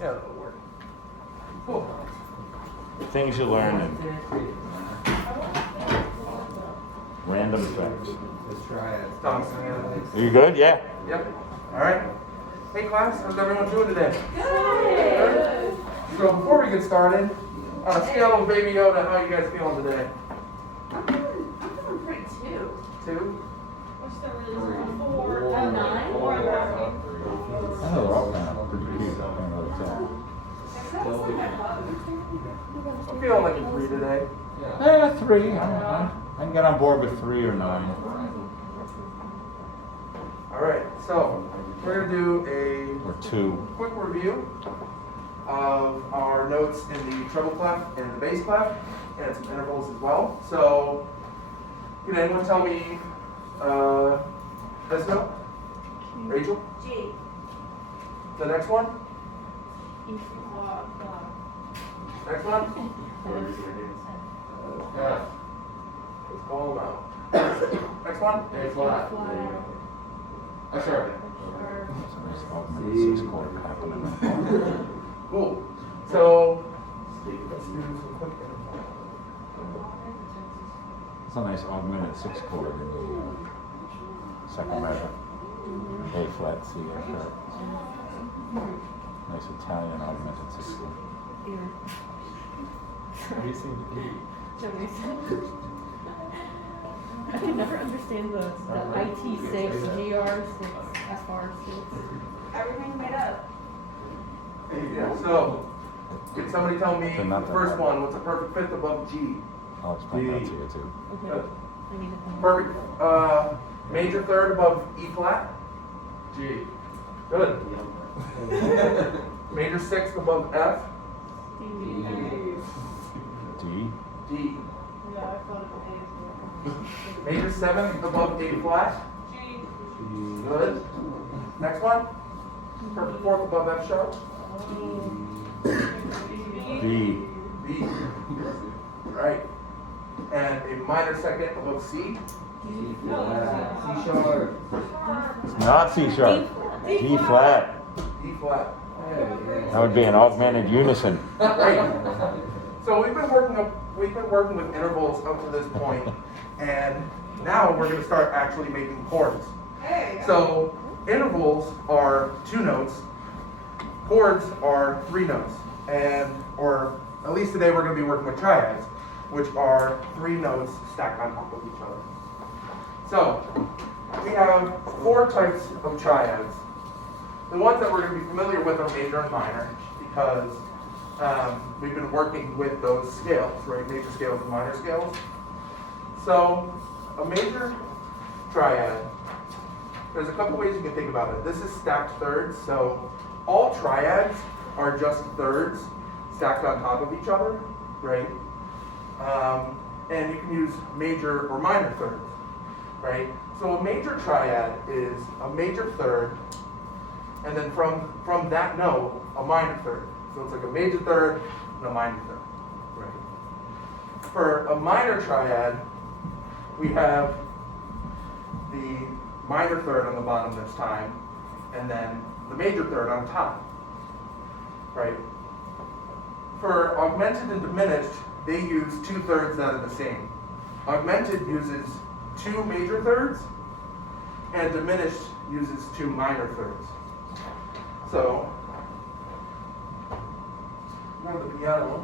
Yeah, that'll work. Cool. Things you learn in random facts. Let's try it. Thompson. You good? Yeah. Yep. All right. Hey class, how's everyone doing today? Good. So before we get started, on a scale of Baby Yoda, how are you guys feeling today? I'm feeling pretty too. 2? What's the really small? 4, 9, 4 and 9. Oh, they're all kind of pretty cute. I can't really tell. I'm feeling like a 3 today. 3. I can get on board with 3 or 9. All right, so we're going to do Or 2. a quick review of our notes in the treble clef and the bass clef, and some intervals as well. So, can anyone tell me this note? Rachel? G. The next one? E flat. Next one? Yeah. Let's call them out. Next one? A flat. Oh, sorry. It's a nice augmented 6-chord happening. Cool. So, let's do some quick intervals. It's a nice augmented 6-chord in the second measure. A flat, C, F sharp. Nice Italian augmented 6-chord. I can never understand the IT6, GR6, FR6. Everything's made up. Yeah, so, can somebody tell me They're the not that first hard. one? What's a perfect fifth above G? I'll explain that to you too. Okay. Good. I need to Perfect. Major third above E flat? G. Good. Major sixth above F? D. D. Yeah, I thought it was Major seventh above A flat? G. Good. Next one? Perfect fourth above F sharp? D. B. Right. And a minor second above C? C sharp. It's not C sharp. D flat. D flat. That would be an augmented unison. Great. So we've been working with intervals up to this point, and now we're going to start actually making chords. Hey. So intervals are 2 notes, chords are 3 notes, or at least today we're going to be working with triads, which are 3 notes stacked on top of each other. So we have 4 types of triads. The ones that we're going to be familiar with are major and minor, because we've been working with those scales, right? Major scales and minor scales. So a major triad, there's a couple ways you can think about it. This is stacked thirds, so all triads are just thirds stacked on top of each other, right? And you can use major or minor thirds, right? So a major triad is a major third, and then from that note, a minor third. So it's like a major third and a minor third, right? For a minor triad, we have the minor third on the bottom this time, and then the major third on top, right? For augmented and diminished, they use 2 thirds that are the same. Augmented uses 2 major thirds, and diminished uses 2 minor thirds. So, on the piano,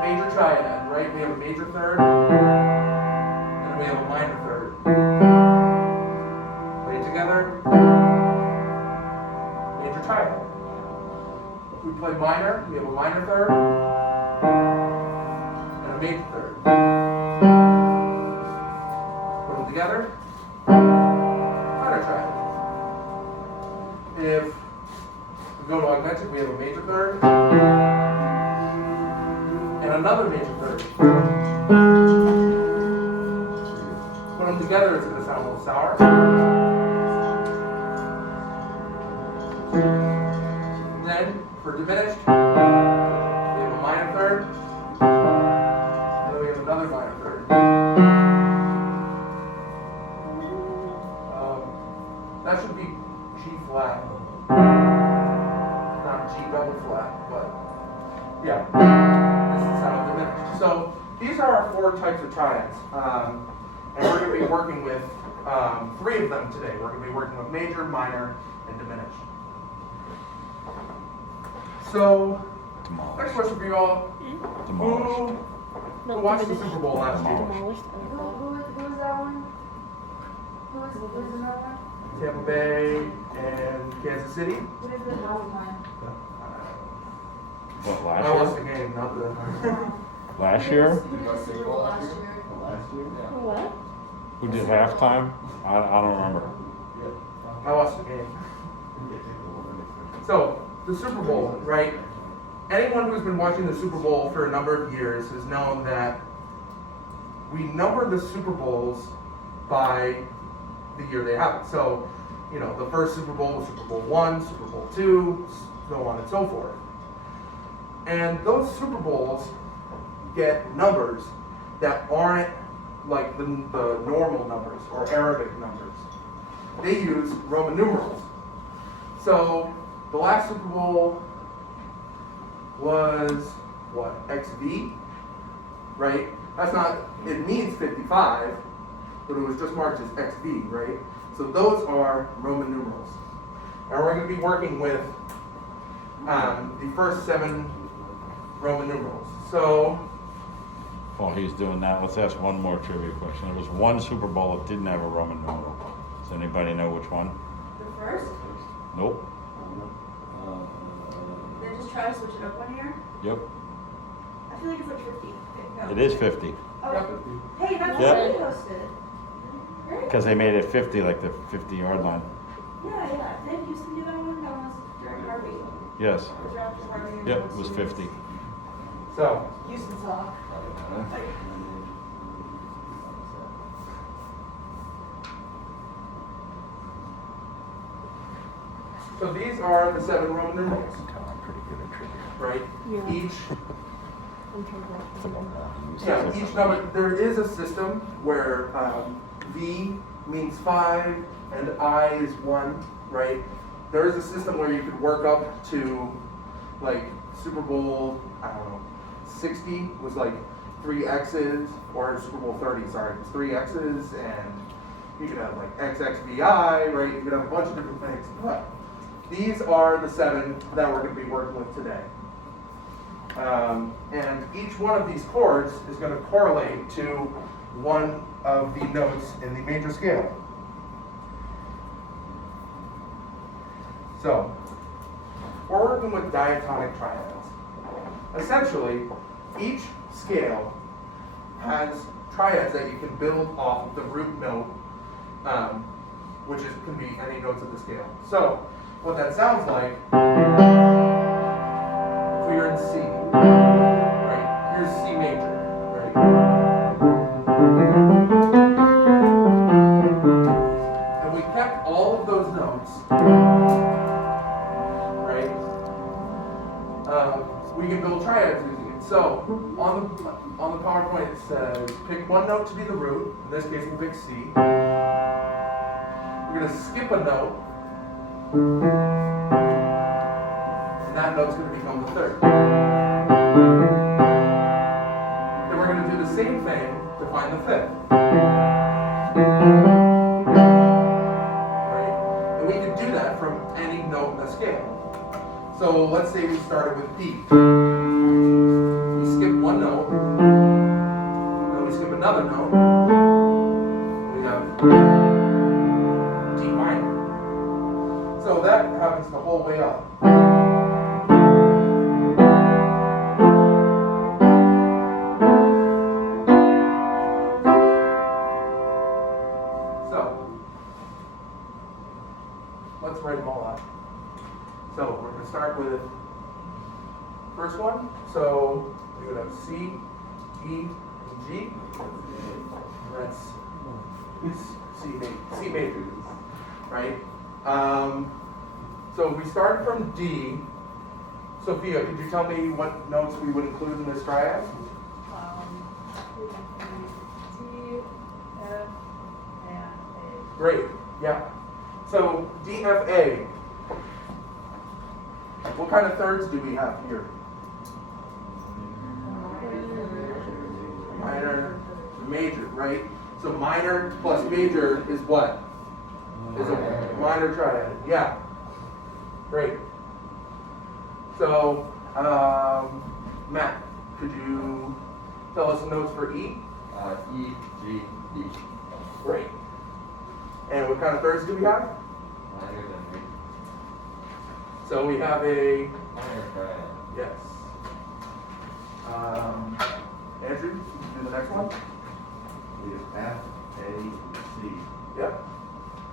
major triad, right? We have a major third, and we have a minor third. Play it together, major triad. If we play minor, we have a minor third, and a major third. Put them together, minor triad. If we go to augmented, we have a major third, and another major third. Put them together, it's going to sound a little sour. Then, for diminished, we have a minor third, and then we have another minor third. That should be G flat, not G double flat, but yeah, this is how it diminished. So these are our 4 types of triads, and we're going to be working with 3 of them today. We're going to be working with major, minor, and diminished. So, next Demolished. question for you all. Demolished. Who watched the Super Bowl last year? Demolished. Who's that one? Who's another one? Tampa Bay and Kansas City? Who is the halftime? What, I last lost year? the game, not the. Last year? Who did the Super Bowl last year? Last year? What? Who did halftime? I don't remember. I lost the game. So, the Super Bowl, right? Anyone who's been watching the Super Bowl for a number of years has known that we number the Super Bowls by the year they happen. So, you know, the first Super Bowl was Super Bowl I, Super Bowl II, so on and so forth. And those Super Bowls get numbers that aren't like the normal numbers or Arabic numbers. They use Roman numerals. So the last Super Bowl was what? XV, right? That's not, it means 55, but it was just marked as XV, right? So those are Roman numerals. And we're going to be working with the first 7 Roman numerals. So, While he's doing that, let's ask one more trivia question. There was one Super Bowl that didn't have a Roman numeral. Does anybody know which one? The first? Nope. They just try to switch it up one year? Yep. I feel like it's like 50. It is 50. Oh, yep. hey, that's Yep. what we hosted. Right? Because they made it 50, like the 50-yard line. Yeah. Didn't Houston do that one? That was during Harvey. Yes. It was after Harvey and Yep, those it was students. 50. so Houston saw. So these are the 7 Roman numerals, I'm pretty good at trivia. right? Yeah. Each, I'm trying to write yeah, each number, there is a system where V means 5 and I is 1, right? There is a system where you could work up to like Super Bowl, I don't know, 60 was like 3 X's, or Super Bowl 30, sorry, it was 3 X's, and you could have like XXVI, right? You could have a bunch of different things, but these are the 7 that we're going to be working with today. And each one of these chords is going to correlate to one of the notes in the major scale. So, we're working with diatonic triads. Essentially, each scale has triads that you can build off of the root note, which can be any notes of the scale. So, what that sounds like, if you're in C, right? Here's C major, right? And we kept all of those notes, right? We can build triads using it. So on the PowerPoint it says pick one note to be the root. In this case, we'll pick C. We're gonna skip a note. And that note's going to become the 3rd. Then we're going to do the same thing to find the 5th. Right? And we can do that from any note in the scale. So let's say we started with D. We skip one note, then we skip another note. We have D minor. So that happens the whole way up. So, let's write them all out. So we're going to start with first one. So we would have C, E, and G. That's C major, right? So if we start from D, Sophia, could you tell me what notes we would include in this triad? D, F, and A. Great, yeah. So D, F, A. What kind of thirds do we have here? Minor, major, right? So minor plus major is what? Is a minor triad. Yeah. Great. So, Matt, could you tell us the notes for E? E, G, D. Great. And what kind of thirds do we have? Minor than major. So we have a, Minor triad. yes. Andrew, you can do the next one? We have F, A, and C, Yep.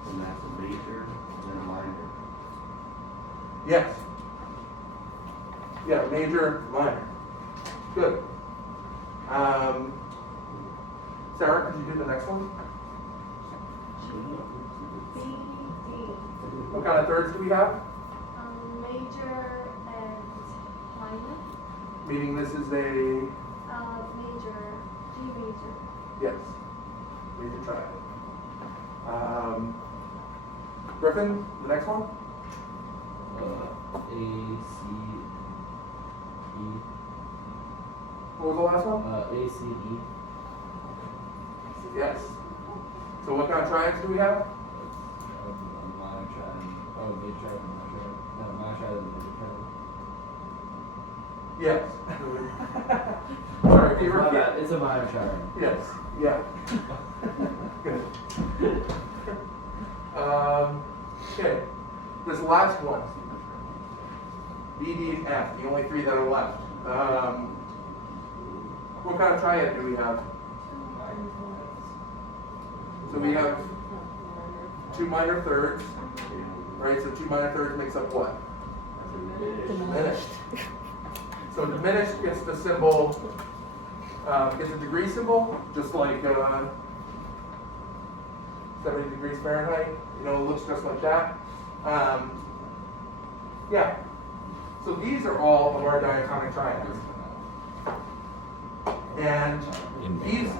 and that's a major and a minor. Yes. Yeah, major, minor. Good. Sarah, could you do the next one? B, D. What kind of thirds do we have? Major and minor. Meaning this is a, Major, G major. yes, major triad. Griffin, the next one? A, C, E. What was the last one? A, C, E. Yes. So what kind of triads do we have? Minor triad. Oh, major triad, minor triad. No, minor triad and major triad. Yes. Sorry, can you My repeat? bad, it's a minor triad. Yes, yeah. Good. Okay, this last one. B, D, and F, the only three that are left. What kind of triad do we have? So we have two minor thirds, right? So two minor thirds makes up what? Diminished. So diminished gets the symbol, gets a degree symbol, just like 70 degrees Fahrenheit. You know, it looks just like that. Yeah. So these are all of our diatonic triads. And these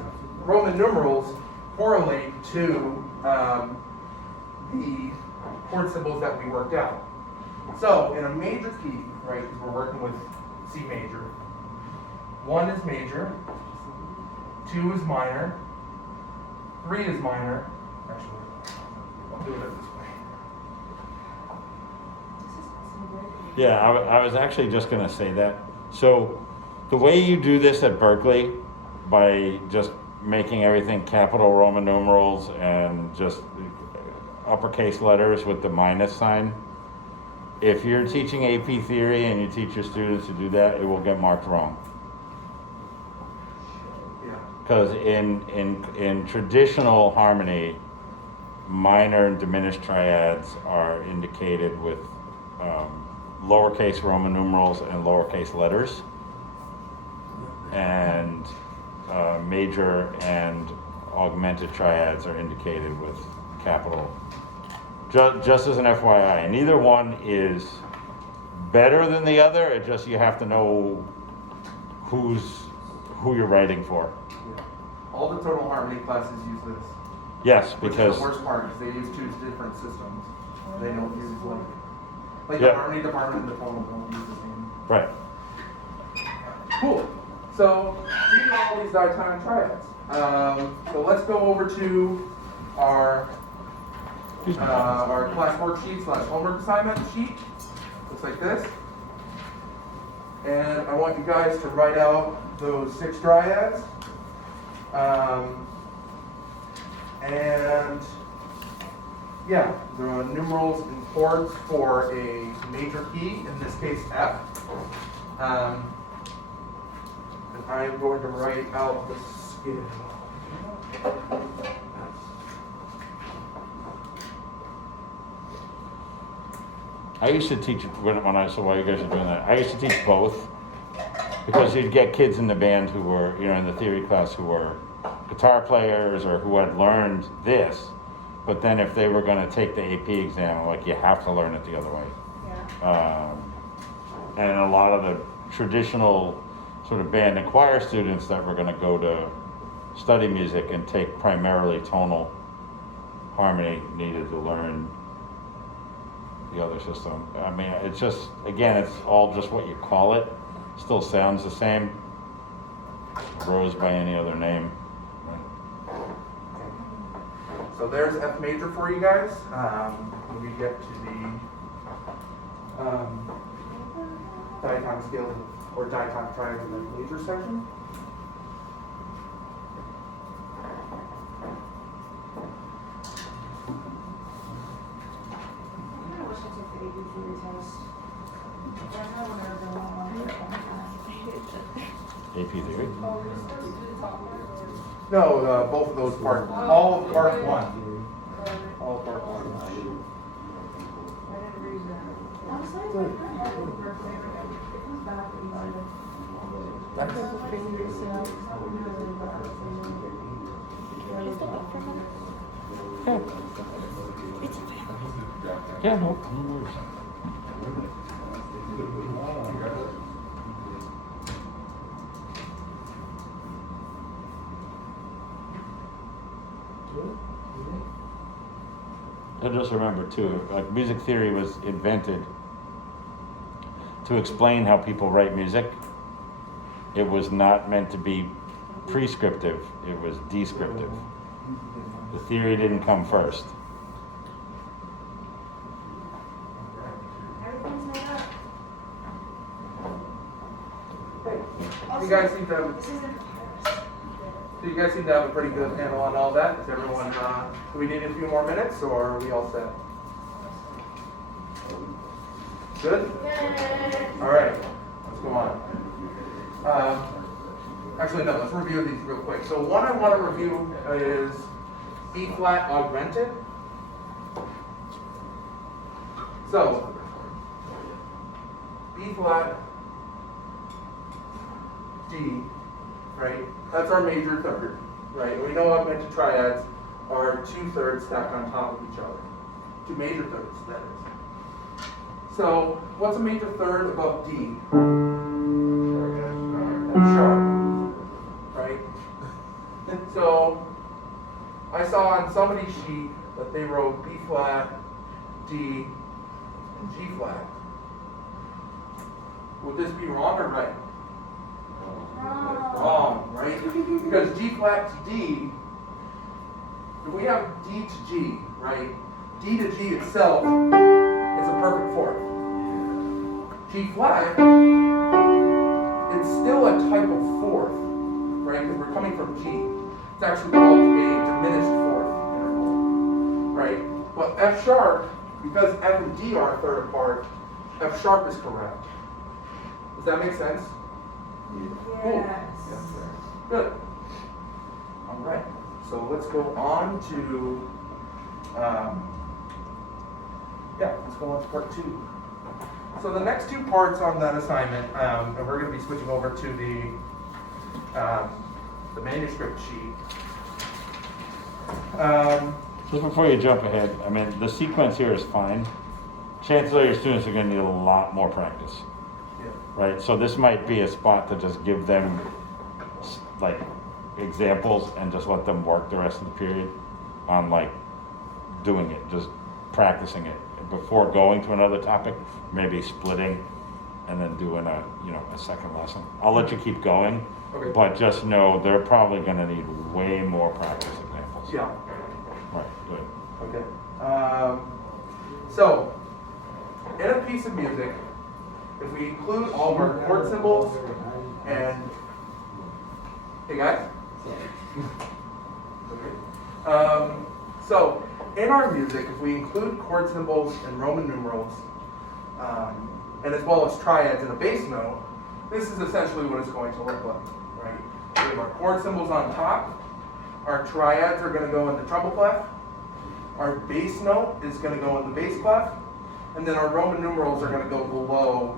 Roman numerals correlate to the chord symbols that we worked out. So in a major key, right, because we're working with C major, 1 is major, 2 is minor, 3 is minor. Actually, I'll do it this way. Yeah, I was actually just gonna say that. So the way you do this at Berklee, by just making everything capital Roman numerals and just uppercase letters with the minus sign, if you're teaching AP theory and you teach your students to do that, it will get marked wrong. Yeah. Because in traditional harmony, minor and diminished triads are indicated with lowercase Roman numerals and lowercase letters, and major and augmented triads are indicated with capital. Just as an FYI, and neither one is better than the other. It just, you have to know who you're writing for. Yeah. All the total harmony classes use this. Yes, Which because is the worst part, is they use two different systems. They don't use like the Yeah. harmony department and the tonal don't use the same. right. Cool. So these are all these diatonic triads. So let's go over to our class worksheet / homework assignment sheet. Looks like this. And I want you guys to write out those 6 triads. And yeah, the numerals and chords for a major key, in this case F. And I'm going to write out the scale. I used to teach so while you guys are doing that, I used to teach both, because you'd get kids in the band who were, in the theory class, who were guitar players or who had learned this, but then if they were going to take the AP exam, like, you have to learn it the other way. Yeah. And a lot of the traditional sort of band and choir students that were going to go to study music and take primarily tonal harmony needed to learn, the other system. I mean, it's just, again, it's all just what you call it. Still sounds the same. Rose by any other name. So there's F major for you guys. When we get to the diatonic scales or diatonic triads in the major section. I wish I took the AP theory test. I know when they're going on. AP theory. Oh, we're supposed to do the top part or? No, both of those part, all of part one. All of part one. I didn't read that. I'm sorry, but it comes back to either. Yeah, no worries. And just remember too, like music theory was invented to explain how people write music. It was not meant to be prescriptive, it was descriptive. The theory didn't come first. Everything's made up. You guys seem to have, This isn't Paris. so you guys seem to have a pretty good handle on all that. Is everyone, do we need a few more minutes or are we all set? Good? All right, let's go on. Actually, no, let's review these real quick. So one I want to review is B flat augmented. So, B flat, D, right? That's our major third, right? We know augmented triads are 2/3 stacked on top of each other. Two major thirds, that is. So, what's a major third above D? F sharp, right? So, I saw on somebody's sheet that they wrote B flat, D, and G flat. Would this be wrong or right? Wrong, right? Because G flat to D, if we have D to G, right? D to G itself is a perfect fourth. G flat, it's still a type of fourth, right? Because we're coming from G. It's actually called a diminished fourth interval, right? But F sharp, because F and D are a third apart, F sharp is correct. Does that make sense? Cool. Yes. Good. All right. So let's go on to, let's go on to part 2. So the next 2 parts on that assignment, and we're going to be switching over to the manuscript sheet. Just before you jump ahead, I mean, the sequence here is fine. Chances are your students are gonna need a lot more practice, Yeah. right? So this might be a spot to just give them like examples and just let them work the rest of the period on like doing it, just practicing it before going to another topic, maybe splitting and then doing a second lesson. I'll let you keep going, Okay. but just know they're probably gonna need way more practice examples. Yeah. Right, good. Okay. So, in a piece of music, if we include all of our chord symbols and, hey guys? Okay. So, in our music, if we include chord symbols and Roman numerals, and as well as triads and a bass note, this is essentially what it's going to look like, right? We have our chord symbols on top, our triads are going to go in the treble clef, our bass note is going to go in the bass clef, and then our Roman numerals are going to go below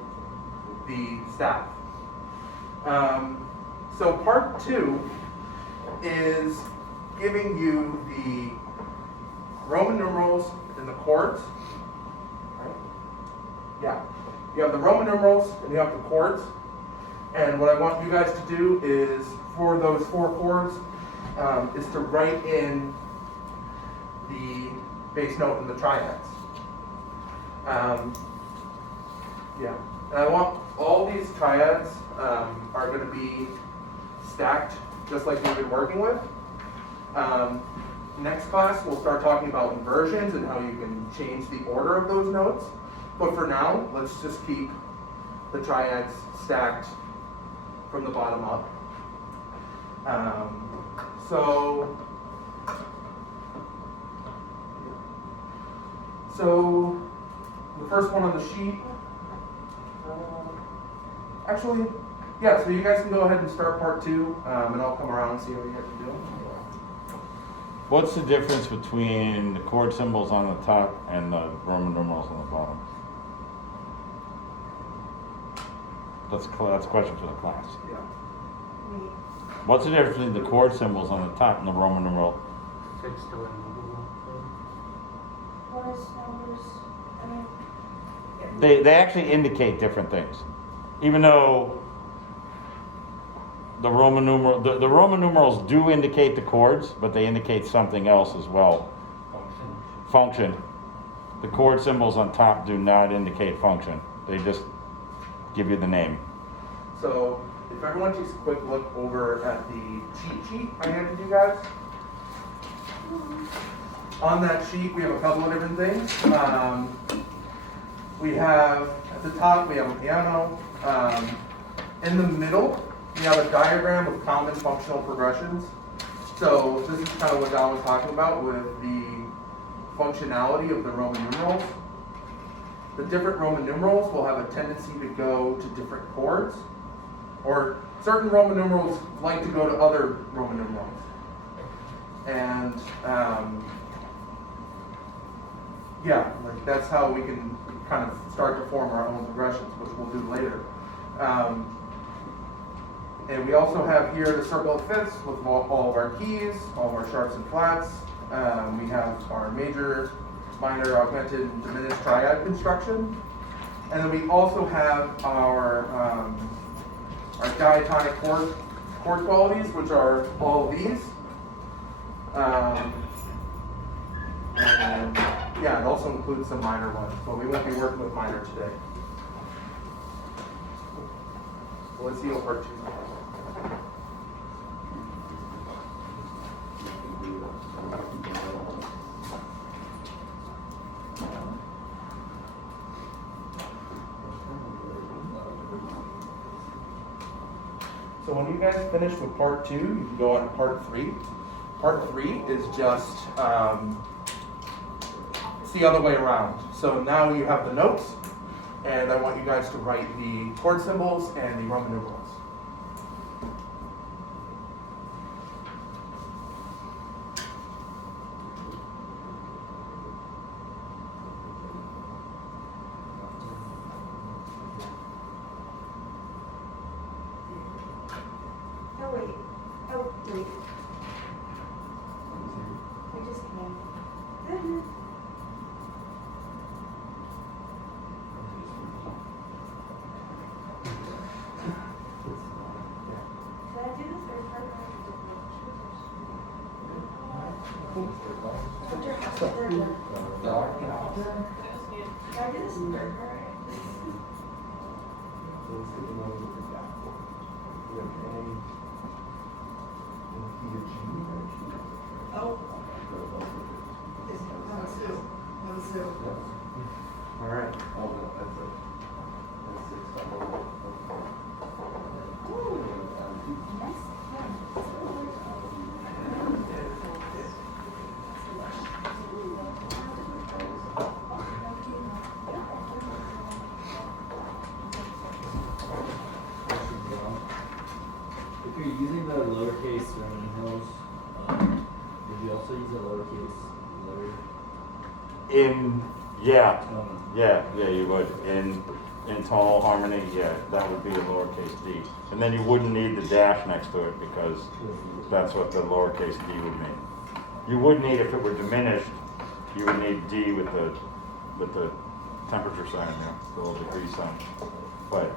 the staff. So part 2 is giving you the Roman numerals and the chords. Right? Yeah. You have the Roman numerals and you have the chords. And what I want you guys to do is, for those 4 chords, is to write in the bass note and the triads. Yeah, and I want all these triads are going to be stacked just like we've been working with. Next class, we'll start talking about inversions and how you can change the order of those notes. But for now, let's just keep the triads stacked from the bottom up. So the first one on the sheet, actually, yeah, so you guys can go ahead and start part 2, and I'll come around and see what you guys are doing. What's the difference between the chord symbols on the top and the Roman numerals on the bottom? That's a question for the class. Yeah. What's the difference between the chord symbols on the top and the Roman numeral? Fixed or immovable. Chorus numbers, I mean. They actually indicate different things. Even though the Roman numerals do indicate the chords, but they indicate something else as well. Function. The chord symbols on top do not indicate function. They just give you the name. So if everyone takes a quick look over at the cheat sheet I handed you guys. On that sheet, we have a couple of different things. We have, at the top, we have a piano. In the middle, we have a diagram of common functional progressions. So this is kind of what Don was talking about with the functionality of the Roman numerals. The different Roman numerals will have a tendency to go to different chords, or certain Roman numerals like to go to other Roman numerals. And yeah, like that's how we can kind of start to form our own progressions, which we'll do later. And we also have here the circle of fifths with all of our keys, all of our sharps and flats. We have our major, minor, augmented, and diminished triad construction. And then we also have our diatonic chord qualities, which are all of these. And yeah, it also includes some minor ones, but we won't be working with minor today. So let's see what part 2 is. So when you guys finish with part 2, you can go on to part 3. Part 3 is just it's the other way around. So now you have the notes, and I want you guys to write the chord symbols and the Roman numerals. Oh, wait. I just came. Did I do this third part? Did I do this in third part? Oh. All right. If you're using the lowercase Roman numerals, would you also use a lowercase letter? Yeah, you would. In tonal harmony, yeah, that would be a lowercase d. And then you wouldn't need the dash next to it because that's what the lowercase d would mean. You would need, if it were diminished, you would need d with the temperature sign, the little degree sign. But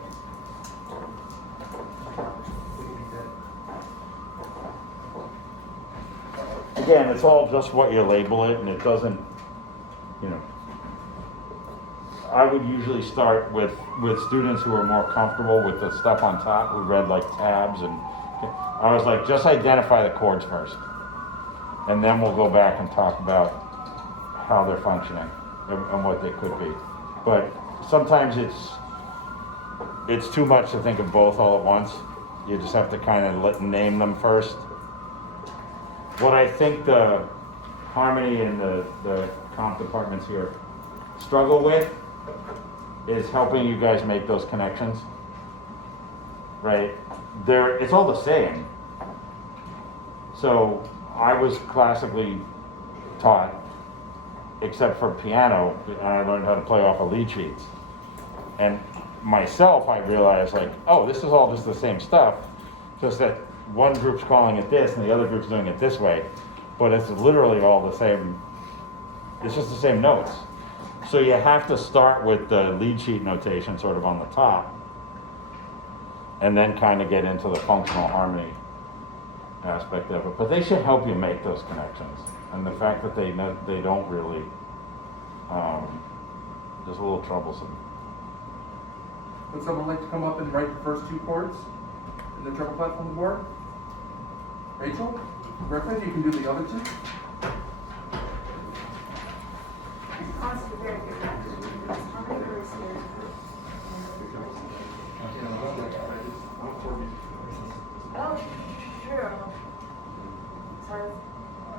again, it's all just what you label it, and it doesn't, I would usually start with students who are more comfortable with the stuff on top, who read like tabs, and I was like, just identify the chords first. And then we'll go back and talk about how they're functioning and what they could be. But sometimes it's too much to think of both all at once. You just have to kind of name them first. What I think the harmony and the comp departments here struggle with is helping you guys make those connections. Right? It's all the same. So I was classically taught, except for piano, and I learned how to play off of lead sheets. And myself, I realized like, oh, this is all just the same stuff, just that one group's calling it this and the other group's doing it this way, but it's literally all the same, it's just the same notes. So you have to start with the lead sheet notation sort of on the top, and then kind of get into the functional harmony aspect of it. But they should help you make those connections. And the fact that they don't really, is a little troublesome. Would someone like to come up and write the first two chords in the treble clef on the board? Rachel? Berklee, you can do the other two. Honestly, very good practice. How many words here? Oh, true. Sorry.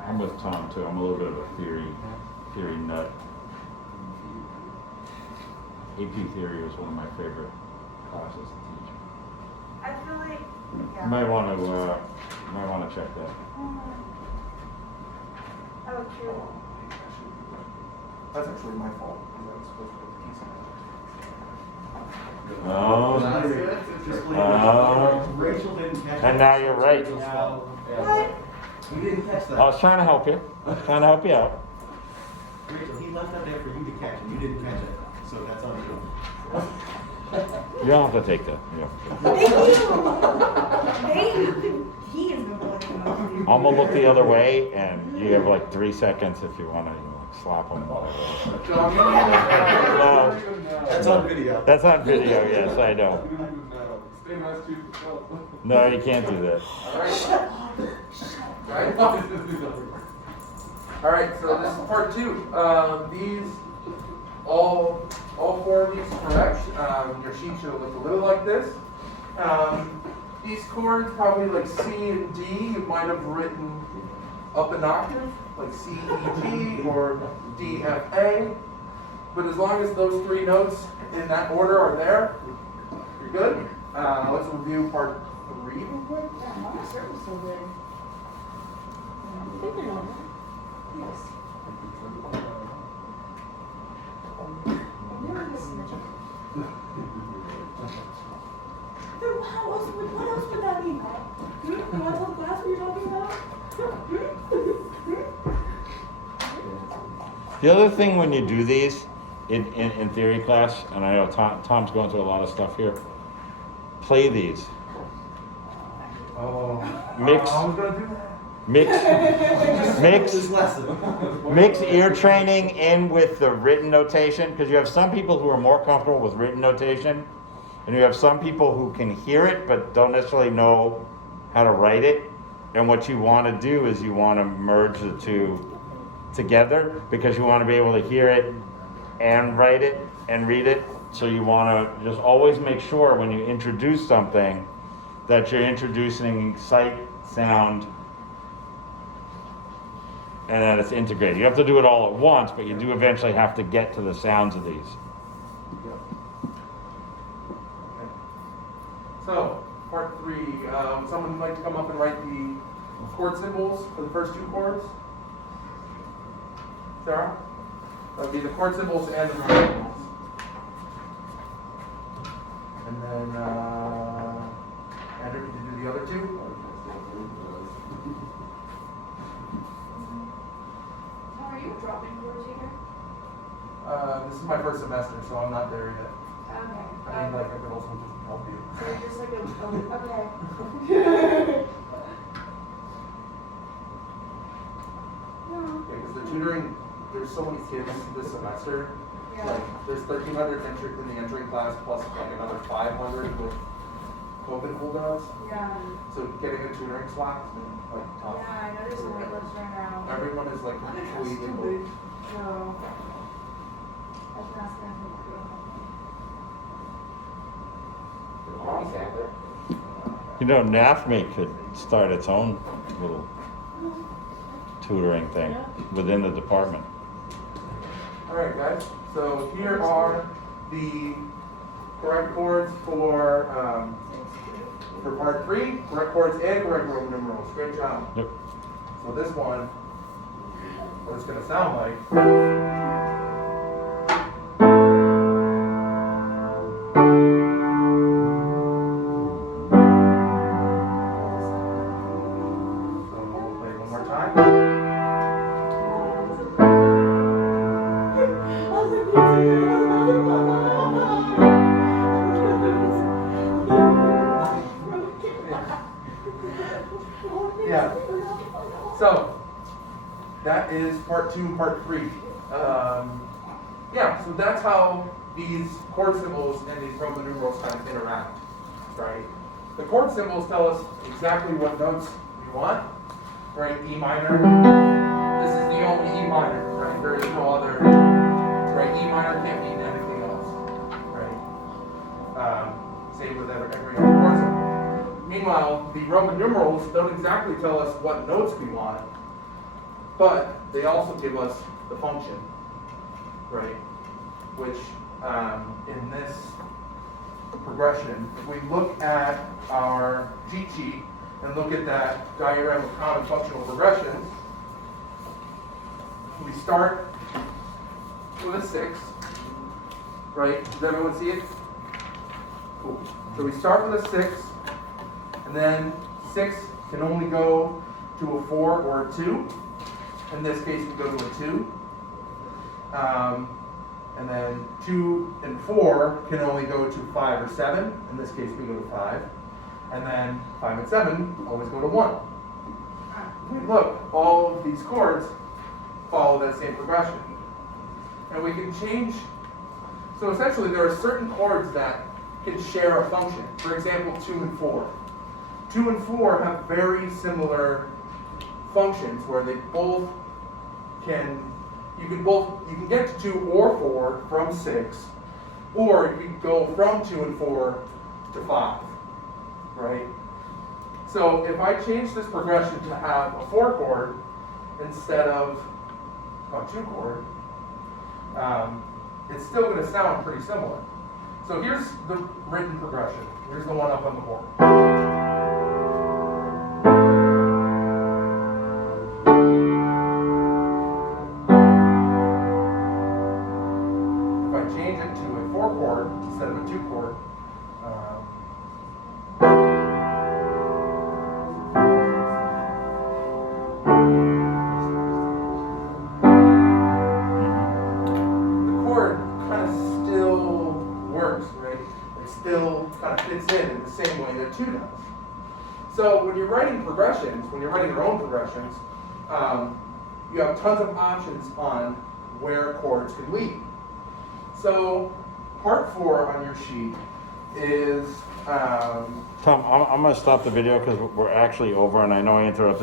I'm with Tom too. I'm a little bit of a theory nut. AP theory was one of my favorite classes to teach. I feel like, yeah. You might want to check that. Oh, true. That's actually my fault. I was supposed to put the keys in. Rachel didn't catch And now you're right. What? You didn't catch I that. was trying to help you. Trying to help you out. Rachel, he left that there for you to catch, and you didn't catch it. So that's on you. You don't have to take that. Yeah. Thank you. He is the one. I'm gonna look the other way, and you have like 3 seconds if you want to slap them. John, No. That's on video. That's on video. Yes, I know. Stay nice to yourself. No, you can't do that. All right, so this is part two. These, all four of these correct. Your sheet should look a little like this. These chords, probably like C and D, you might have written up an octave, like C, E, G, or D, F, A. But as long as those three notes in that order are there, you're good. Let's review part three real quick. Yeah, my service so good. I think they're normal. Yes. I've never listened to Then what else would that mean? Can I tell the class what you're talking about? The other thing when you do these in theory class, and I know Tom's going through a lot of stuff here, play these. Oh, Mix. I was gonna do that. Mix lesson. mix ear training in with the written notation, because you have some people who are more comfortable with written notation, and you have some people who can hear it but don't necessarily know how to write it. And what you want to do is you want to merge the two together, because you want to be able to hear it and write it and read it. So you want to just always make sure when you introduce something that you're introducing sight, sound, and that it's integrated. You have to do it all at once, but you do eventually have to get to the sounds of these. So, part three, someone would like to come up and write the chord symbols for the first two chords? Sarah? That would be the chord symbols and the chord symbols. And then, Andrew, can you do the other two? Are you dropping chords here? This is my first semester, so I'm not there yet. Okay. I mean, like, I could also just help you. So you're just like okay. Yeah, because the tutoring, there's so many kids this semester. Yeah. Like, there's 1,300 in the entering class plus like another 500 with COVID holdouts. Yeah. So getting a tutoring slot has been like tough. Yeah, I know there's a wait list right now. Everyone is like completely booked. So, I can ask them. You know, NAFME could start its own little tutoring thing within the department. All right, guys. So here are the correct chords for part 3, correct chords and correct Roman numerals. Great job. Yep. So this one, what it's going to sound like. So we'll play it one more time. Yeah. So that is part 2 and part 3. Yeah, so that's how these chord symbols and these Roman numerals kind of interact, right? The chord symbols tell us exactly what notes we want, right? E minor. This is the only E minor, right? There is no other, right? E minor can't mean anything else, right? Same with every other chord symbol. Meanwhile, the Roman numerals don't exactly tell us what notes we want, but they also give us the function, right? Which in this progression, if we look at our cheat sheet and look at that diagram of common functional progressions, we start with a 6, right? Does everyone see it? Cool. So we start with a 6, and then 6 can only go to a 4 or a 2. In this case, we go to a 2. And then 2 and 4 can only go to 5 or 7. In this case, we go to 5. And then 5 and 7 always go to 1. Look, all of these chords follow that same progression. And we can change. So essentially, there are certain chords that can share a function. For example, 2 and 4. 2 and 4 have very similar functions where they both can. You can get to 2 or 4 from 6, or you can go from 2 and 4 to 5, right? So if I change this progression to have a 4 chord instead of a 2 chord, it's still going to sound pretty similar. So here's the written progression. Here's the one up on the board. Change it to a 4 chord instead of a 2 chord. The chord kind of still works, right? It still kind of fits in the same way that 2 does. So when you're writing progressions, when you're writing your own progressions, you have tons of options on where chords can lead. So, part 4 on your sheet is... Tom, I'm going to stop the video because we're actually over, and I know I interrupted.